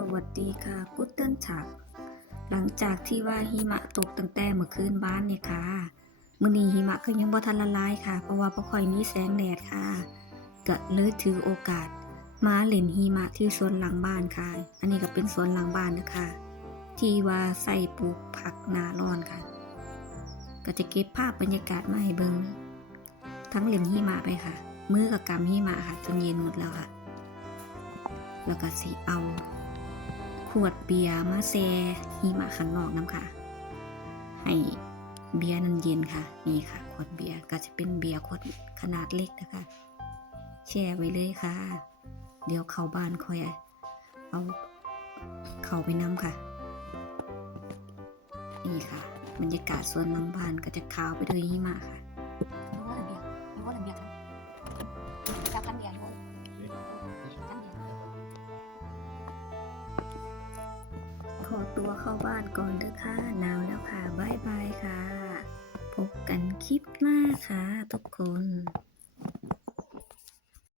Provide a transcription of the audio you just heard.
สวัสดีค่ะกุตเติ้ลฉักหลังจากที่ว่าหิมะตกตั้งแต่เมื่อคืนบ้านเนี่ยค่ะมื้อนี้หิมะก็ยังบ่ทันละลายค่ะ เพราะว่าบ่ค่อยมีแสงแดดค่ะ ก็เลยถือโอกาส มาเล่นหิมะที่สวนหลังบ้านค่ะ อันนี้ก็เป็นสวนหลังบ้านนะคะ ที่ว่าใส่ปลูกผักนาร้อนค่ะ ก็จะเก็บภาพบรรยากาศมาให้เบิ่งทั้งเล่นหิมะไปค่ะ มือกับกำหิมะค่ะจนเย็นหมดแล้วค่ะ แล้วก็สิเอา วดเบียร์มาแช่หิมะข้างนอกน้ำค่ะ ให้เบียร์นั้นเย็นค่ะ นี่ค่ะ ขวดเบียร์ก็จะเป็นเบียร์ขวดขนาดเล็กนะคะ แช่ไว้เลยค่ะ เดี๋ยวเข้าบ้านค่อยเอาเข้าไปน้ำค่ะ นี่ค่ะบรรยากาศสวนหลังบ้านก็จะขาวไปด้วยหิมะค่ะ ตัวเข้าบ้านก่อนเถอะค่ะ หนาวแล้วค่ะบายบายค่ะ พบกันคลิปหน้าค่ะทุกคน